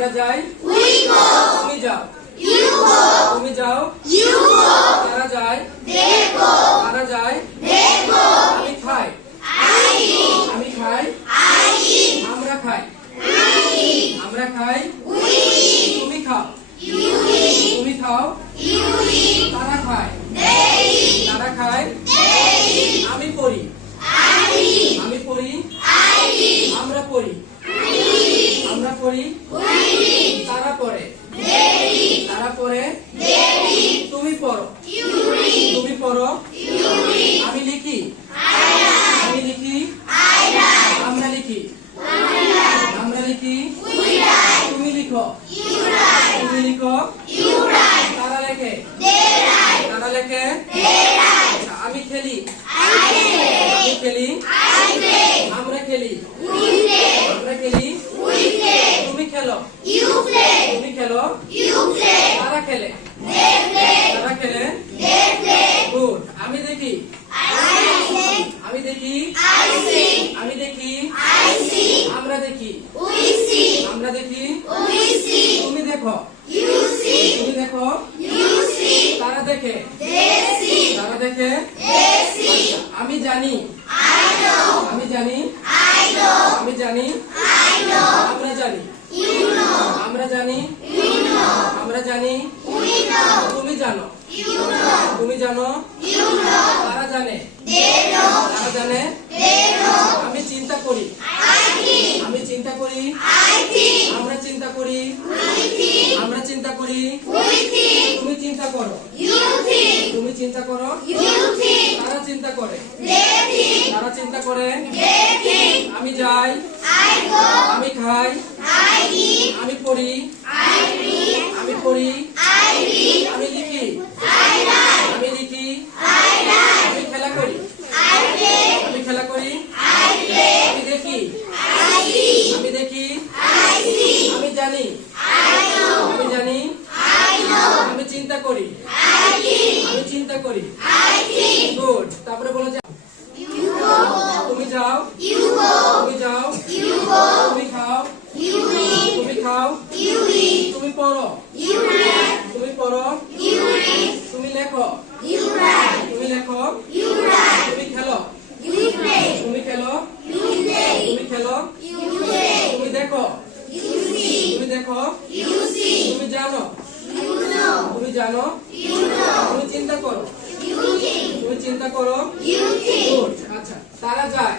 আমরা যাই। We go তুমি যাও। ইউ গো তুমি যাও। ইউ গো তারা যায়। দে গো তারা যায় They go. আমি খাই I eat. আমি খাই I eat. আমরা খাই I eat. আমরা খাই We eat. তুমি খাও You eat. তুমি খাও You eat. তারা খায় They eat. তারা খায় They eat. আমি পড়ি I eat. আমি পড়ি I eat. আমরা পড়ি We eat. আমরা পড়ি We eat. তারা eat. তারা eat. তুমি পড়ো. তুমি পড়ো. আমি লিখি. আমি লিখি. আমরা লিখি. আমরা লিখি. তুমি লিখো. তুমি লিখো. তারা লেখে. তারা লেখে. আচ্ছা, আমি খেলি. আমি খেলি. আমরা খেলি খেলো? ইউ প্লে তুমি খেলো? ইউ প্লে তারা খেলে? দে প্লে তারা খেলে? They play good. আমি দেখি। আই সি আমি দেখি। আই সি আমি দেখি। আই সি আমরা দেখি। উই সি আমরা দেখি। উই সি তুমি দেখো। ইউ সি তুমি দেখো। ইউ সি তারা দেখে। দে সি তারা দেখে। দে সি আমি জানি। I know. জানি? তুমি জানো। তুমি জানো। তারা জানে। তারা জানে। আমি চিন্তা করি। আমি চিন্তা করি। আমরা চিন্তা করি। আমরা চিন্তা করি। তুমি চিন্তা করো। তুমি চিন্তা করো। তারা চিন্তা করে। তারা চিন্তা করে। আমি যাই। আমি খাই। আমি পড়ি। করি। আমি লিখি। আমি লিখি। আমি খেলা করি। আমি খেলা করি। আমি দেখি। আমি দেখি। আমি জানি। আমি জানি। আমি চিন্তা করি। আমি চিন্তা করি। গুড তারপরে বলো যাও তুমি যাও। তুমি যাও। তুমি পড়ো। তুমি পড়ো। তুমি লেখো। তুমি লেখো। তুমি খেলো। তুমি খেলো। তুমি খেলো। তুমি দেখো। তুমি দেখো। তুমি জানো। তুমি জানো। তুমি চিন্তা করো। তুমি চিন্তা করো। আচ্ছা তারা যায়।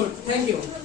They think. Good thank you